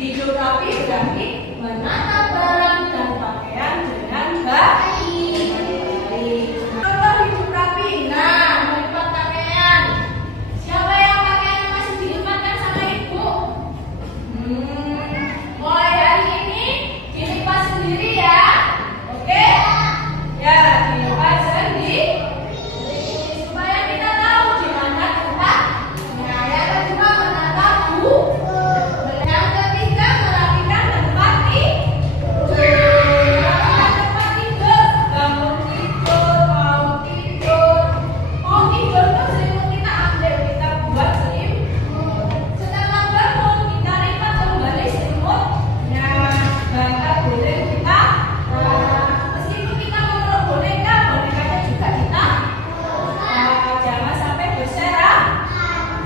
Hidup rapi berarti menata barang dan pakaian dengan baik. Contoh hidup rapi, nah melipat pakaian. Siapa yang pakaiannya masih dilipatkan sama ibu? Mulai hari ini dilipat sendiri ya, oke? Ya, dilipat sendiri supaya kita tahu di mana tempatnya. Yang kedua menata buku. Yang ketiga merapikan tempat tidur. Merapikan tempat tidur, bangun tidur, mau tidur tuh selimut kita ambil, kita buat selimut. Setelah bangun kita lipat kembali selimutnya. Bahkan boleh kita meskipun kita memeluk boneka, bonekanya juga kita jangan sampai berserah.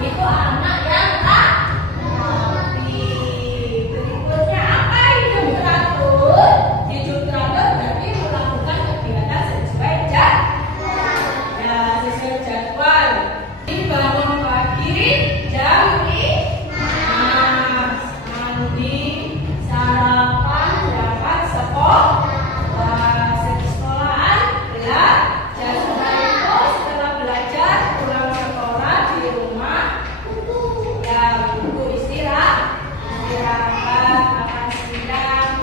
Itu anak yang rapi. Berikutnya apa hidup teratur? Hidup teratur berarti melakukan kegiatan sesuai jadwal. Ya, sesuai jadwal. Bangun pagi jam 5, mandi, sarapan, berangkat sekolah. Setelah sekolahan belajar. Setelah belajar pulang sekolah di rumah ya buku istirahat, makan siang,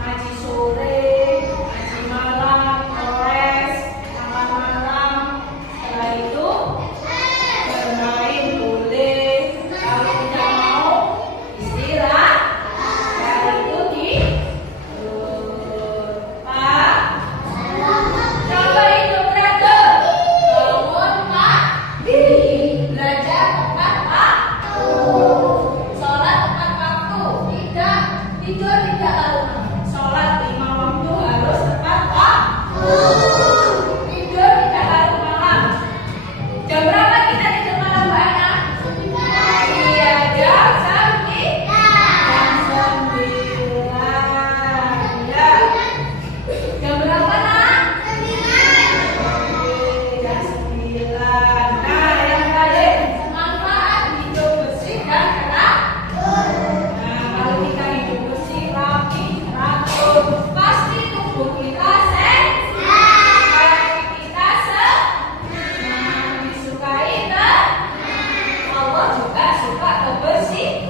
ngaji sore, ngaji malam, kores, makan malam. Setelah itu bermain boleh, kalau tidak mau istirahat ya itu tidur. Pak, coba hidup teratur. Bangun pagi, belajar tepat waktu, sholat tepat waktu, tidak tidur tidak lalu. Sholat 5 waktu harus tepat waktu, tidur tidak larut malam. Jam berapa kita tidur malam Mbak Ana? Iya, jam 9. Ya. Jam berapa nak? Jam 9. Nah, yang terakhir, manfaat hidup bersih dan teratur. Nah, kalau kita hidup bersih, rapi, teratur, pasti tubuh kita sehat, hati kita senang, disukai dan Allah juga suka kebersihan.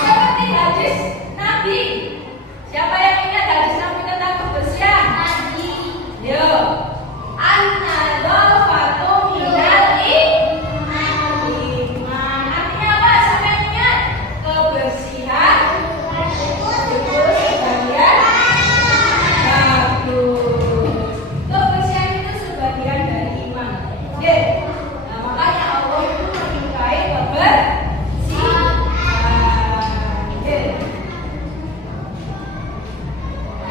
Seperti hadis Nabi. Siapa yang ingat hadis Nabi tentang kebersihan? Yo, an-nadzafatu minal iman. Artinya apa? Sampai ingat kebersihan itu sebagian bagus. Kebersihan itu sebagian dari iman. Oke. Nah, makanya Allah itu menyukai kebersihan. Oke.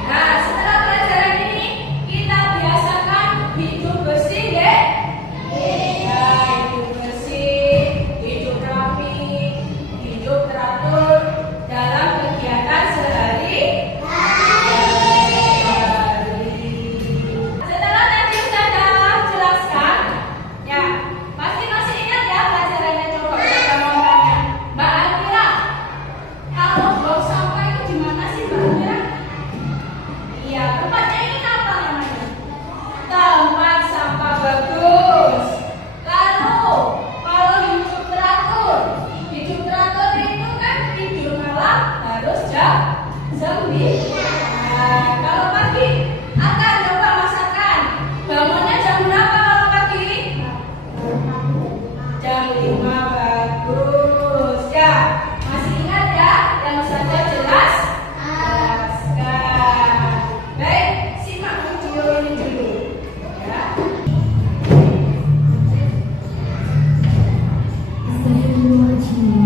Nah, setelah pelajaran ini kita biasakan hidup bersih, ya? Ya, hidup bersih, hidup rapi, hidup teratur dalam kegiatan sehari-hari. Setelah tadi sudah jelaskan, ya pasti masih ingat ya pelajarannya. Coba kita mau tanya, Mbak Almira, kalau buang sampah itu di mana sih Mbak Almira? Iya, tempatnya ini apa namanya? Tempat sampah bagus. Lalu, kalau hidup teratur itu kan tidur malam harus jam 9. Nah, kalau pagi akan coba masakan. Bangunnya jam berapa kalau pagi? Jam 5 bagus. Ya, masih ingat ya yang saja jelas? Jelaskan. Baik, simak video ini dulu. Ya. Astagfirullahaladzim.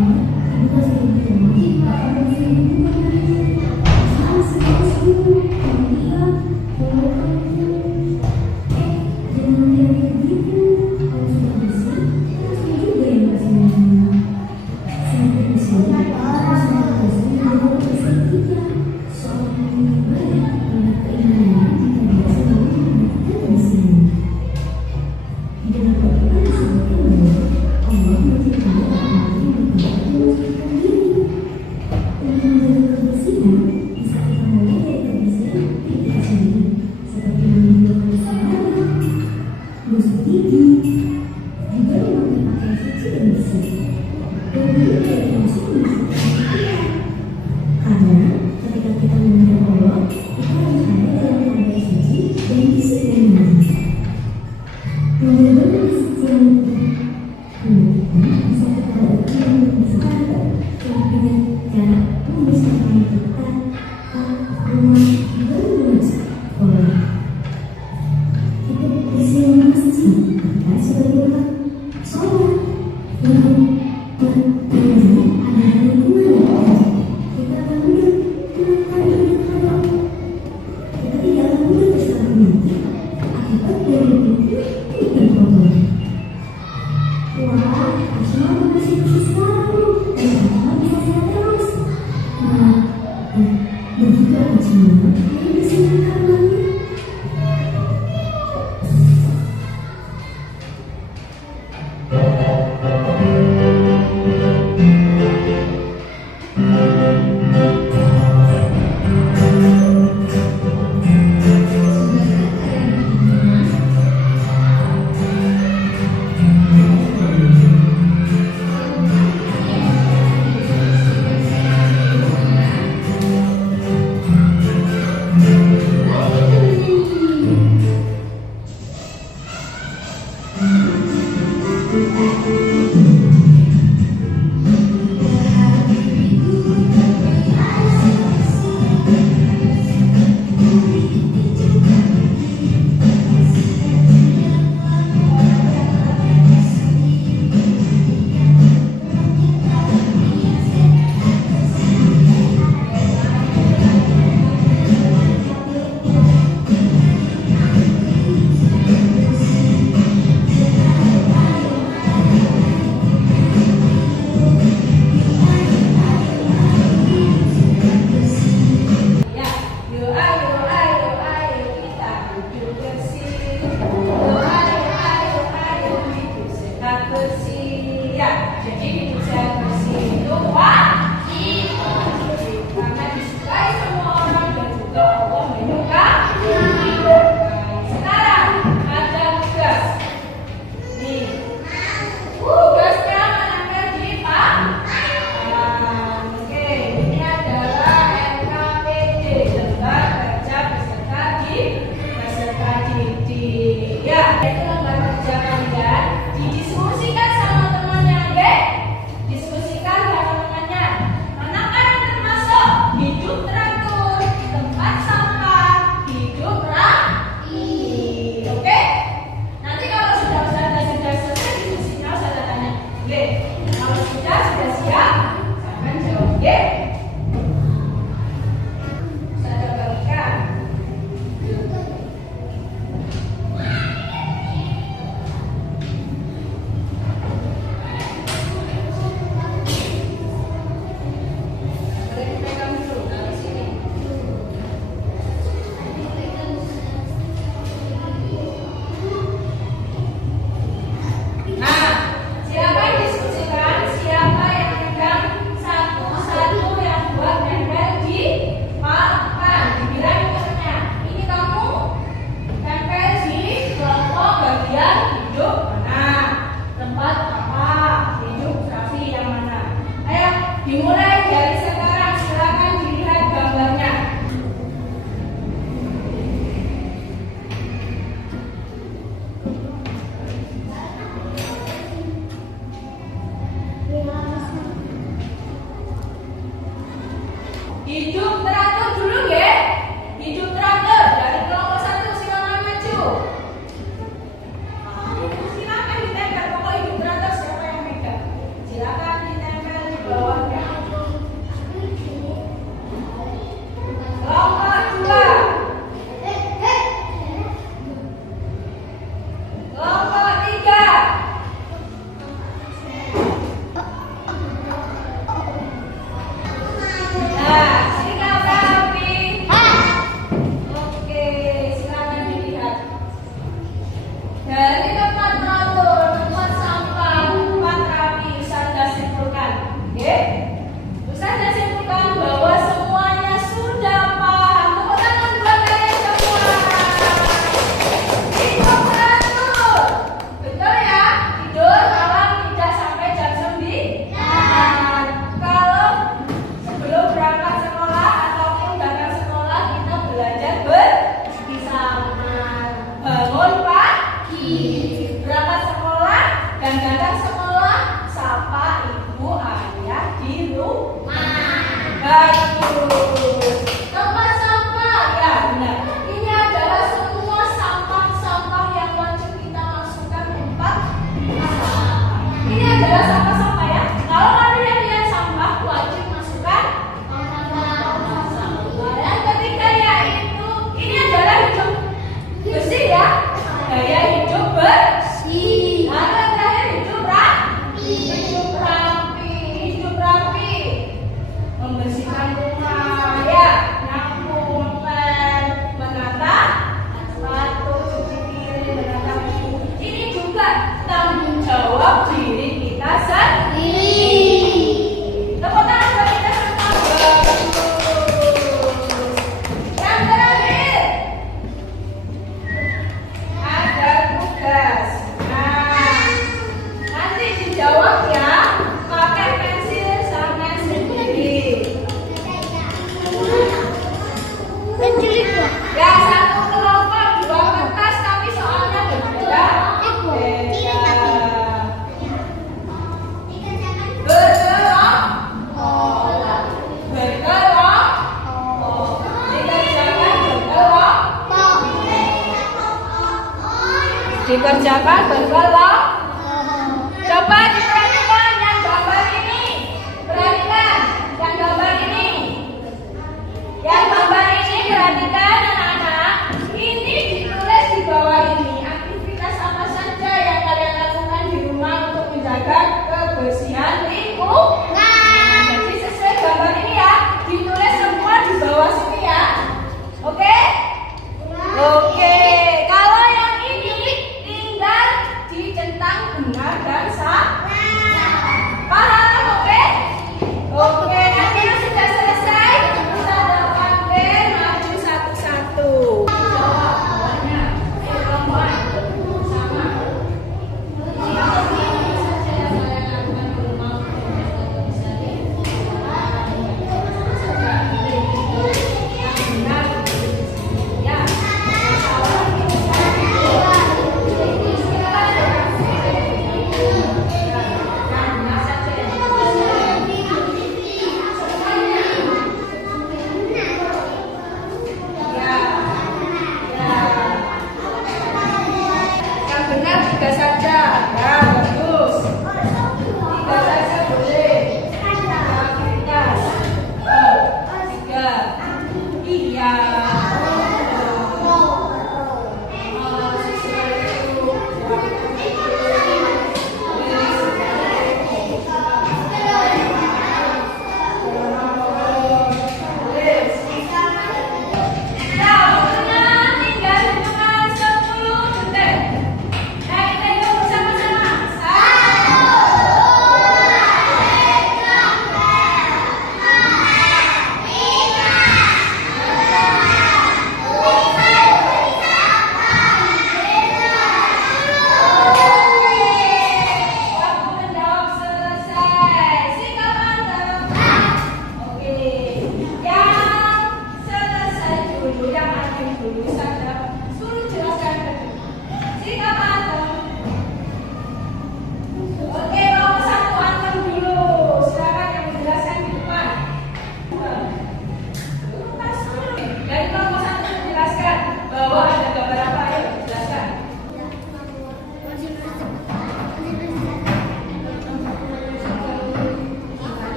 Karena ketika kita mendengar Allah, kita harus ada dalam keadaan suci dan disiplin. Mendengar suci yang bisa kita lakukan dengan kesadaran yang dengan cara memisahkan kita, rumah, dan sekolah. Kita isi masjid, kita sebagai orang sholat, dan Sini kakak. Ya, satu kelompok dua kertas tapi soalnya berbeda. Bergerak. Bergerak. Dikerjakan bergerak. Coba diperhatikan yang gambar ini. Perhatikan yang gambar ini. Yang gambar ini perhatikan anak-anak. Ini ditulis di bawah ini. Aktivitas apa saja yang kalian lakukan di rumah untuk menjaga kebersihan lingkungan. Jadi sesuai gambar ini ya. Ditulis semua di bawah sini ya. Oke? Oke. Kalau yang ini tinggal dicentang benar dan salah. Paham? Oke? Oke, nanti yang sudah selesai kita dapatkan maju satu-satu. Jawab bawahnya. Perempuan sama. Apa saja yang kalian lakukan di rumah untuk menjaga kebersihan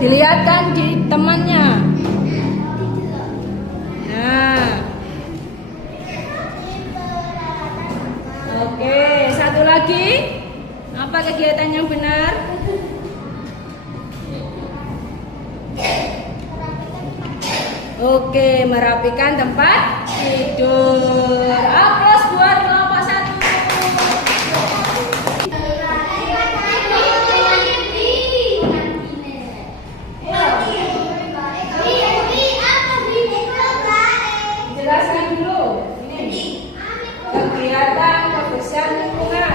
Dilihatkan di temannya. Nah. Oke, satu lagi. Apa kegiatan yang benar? Oke, merapikan tempat tidur. Aplaus buat kelompok satu. Jelaskan dulu. Ini kegiatan kebersihan lingkungan.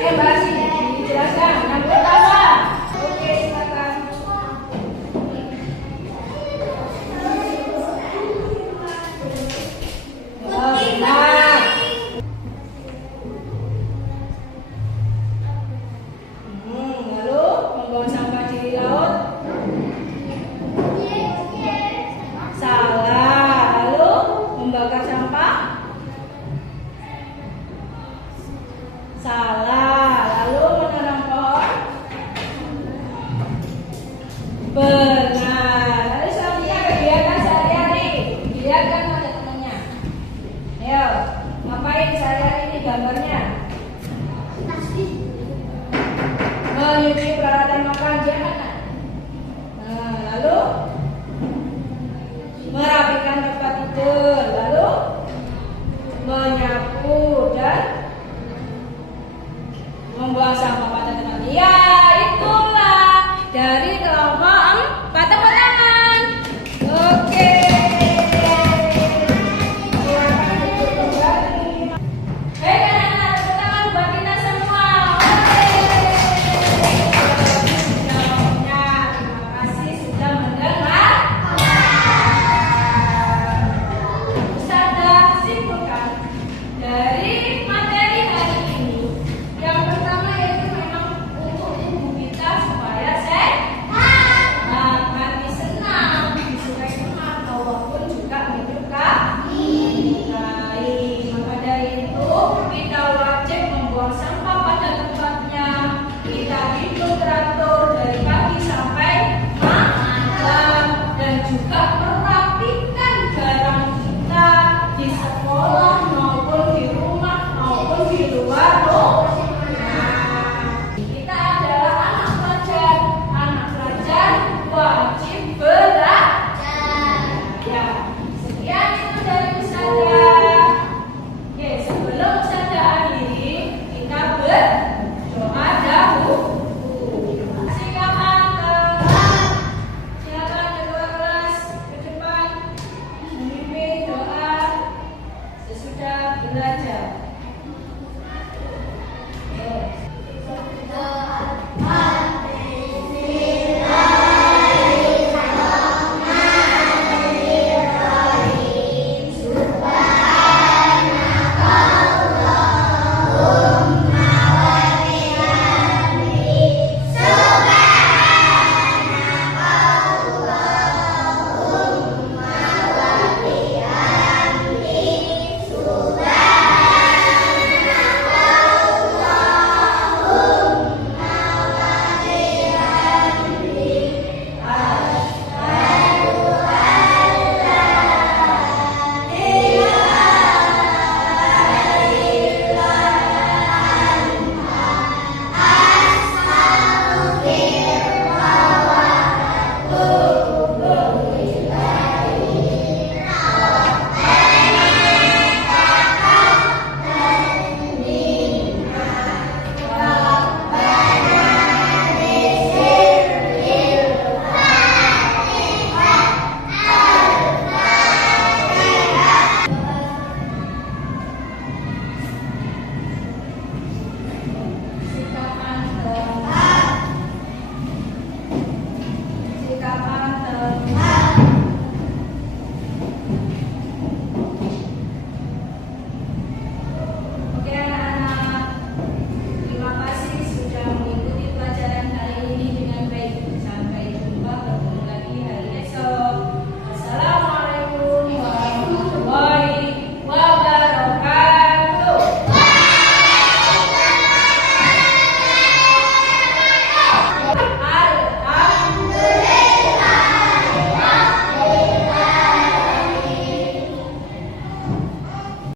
Mbak sini dijelaskan. Yang pertama. Oke, silakan. meneliti